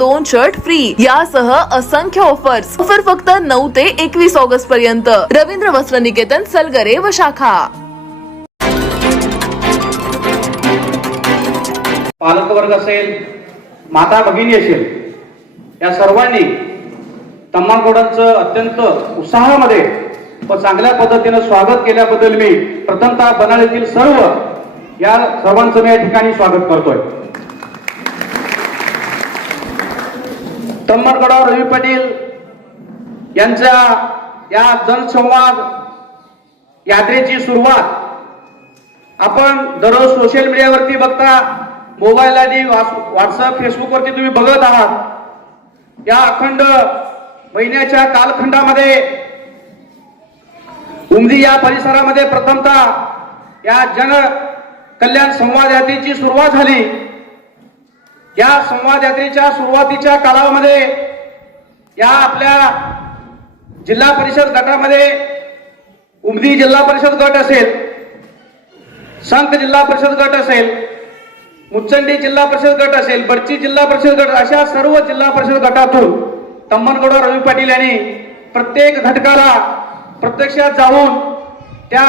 दोन shirt free यासह असंख्य ऑफर्स ऑफर फक्त नऊ ते एकवीस ऑगस्ट पर्यंत. रवींद्र वस्त्र निकेतन सलगरे व शाखा. पालकवर्ग असेल माता भगिनी असेल या सर्वांनी तम्मागोडांचं अत्यंत उत्साहामध्ये व चांगल्या पद्धतीनं स्वागत केल्याबद्दल मी प्रथमतः बनाळीतील सर्व या सर्वांचं मी या ठिकाणी स्वागत करतोय. तम्मरगडावर रवी पाटील यांच्या या जनसंवाद यात्रेची सुरुवात. आपण दररोज सोशल मीडियावरती बघता मोबाईल आणि व्हॉट्सअप फेसबुकवरती तुम्ही बघत आहात. या अखंड महिन्याच्या कालखंडामध्ये उमदी या परिसरामध्ये प्रथमतः या जन कल्याण संवाद यात्रेची सुरुवात झाली. या संवाद यात्रेच्या सुरुवातीच्या कालामध्ये या आपल्या जिल्हा परिषद गटामध्ये उमदी जिल्हा परिषद गट असेल संत जिल्हा परिषद गट असेल मुचंडी जिल्हा परिषद गट असेल बडची जिल्हा परिषद गट अशा सर्व जिल्हा परिषद गटातून तम्मनगौडा रवी पाटील यांनी प्रत्येक घटकाला प्रत्यक्षात जाऊन त्या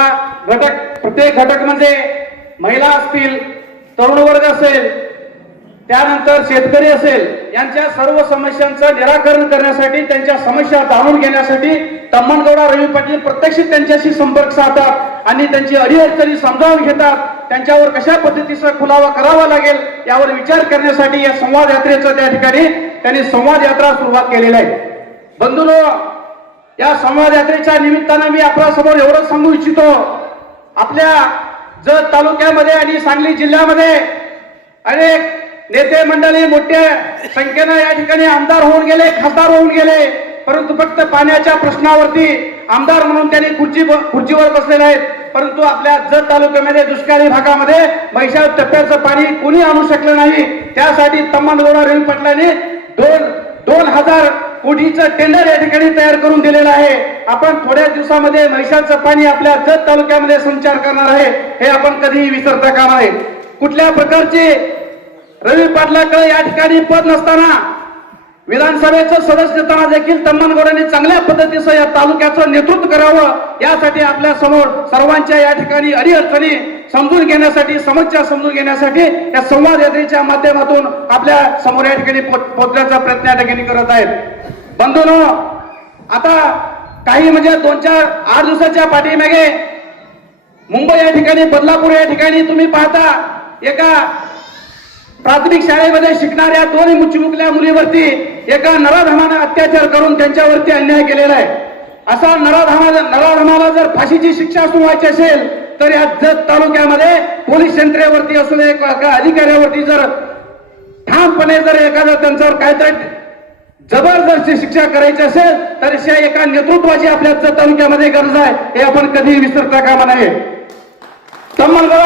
घटक प्रत्येक घटक म्हणजे महिला असतील तरुण वर्ग असेल त्यानंतर शेतकरी असेल यांच्या सर्व समस्यांचं निराकरण करण्यासाठी त्यांच्या समस्या जाणून घेण्यासाठी तम्मनगौडा रवी पाटील प्रत्यक्ष त्यांच्याशी संपर्क साधतात आणि त्यांची अडीअडचणी समजावून घेतात. त्यांच्यावर कशा पद्धतीचा खुलावा करावा लागेल यावर विचार करण्यासाठी या संवाद यात्रेचं त्या ठिकाणी त्यांनी संवाद यात्रा सुरुवात केलेली आहे. बंधुनो या संवाद यात्रेच्या निमित्तानं मी आपल्यासमोर एवढंच सांगू इच्छितो. आपल्या जत तालुक्यामध्ये आणि सांगली जिल्ह्यामध्ये अनेक नेते मंडळी मोठ्या संख्येनं या ठिकाणी आमदार होऊन गेले खासदार होऊन गेले. परंतु फक्त पाण्याच्या प्रश्नावरती आमदार म्हणून त्यांनी खुर्ची खुर्चीवर बसलेले आहेत. परंतु आपल्या जत तालुक्यामध्ये दुष्काळी भागामध्ये महिषा टप्प्याचं पाणी कोणी आणू शकलं नाही. त्यासाठी तम्मानगोडा रवी पाटलांनी दोन दोन हजार कोटीचं टेंडर या ठिकाणी तयार करून दिलेलं आहे. आपण थोड्या दिवसामध्ये महिषाचं पाणी आपल्या जत तालुक्यामध्ये संचार करणार आहे. हे आपण कधीही विसरता कामा नये. कुठल्या प्रकारची रवी पाटलाकडे या ठिकाणी पद नसताना विधानसभेचं सदस्यताना देखील तम्मनगौडांनी चांगल्या पद्धतीचं या तालुक्याचं नेतृत्व करावं यासाठी आपल्यासमोर सर्वांच्या या ठिकाणी अडीअडचणी समजून घेण्यासाठी समस्या समजून घेण्यासाठी या संवाद यात्रेच्या माध्यमातून आपल्यासमोर या ठिकाणी पोचण्याचा प्रयत्न या ठिकाणी करत आहेत. बंधून आता काही म्हणजे दोन चार आठ दिवसाच्या पाठीमागे मुंबई या ठिकाणी बदलापूर या ठिकाणी तुम्ही पाहता एका प्राथमिक शाळेमध्ये शिकणाऱ्या दोन मुचमुकल्या मुलीवरती एका नराधमानं अत्याचार करून त्यांच्यावरती अन्याय केलेला आहे. असा नराधमा नराधमाला जर फाशीची शिक्षा सुनवायची असेल तर या जत तालुक्यामध्ये पोलीस यंत्रेवरती असू दे अधिकाऱ्यावरती जर ठामपणे जर एखादा त्यांच्यावर काहीतरी जबरदस्ती शिक्षा करायची असेल तर अशा एका नेतृत्वाची आपल्या जत तालुक्यामध्ये गरज आहे हे आपण कधी विसरता कामा नये. तम्मलगाव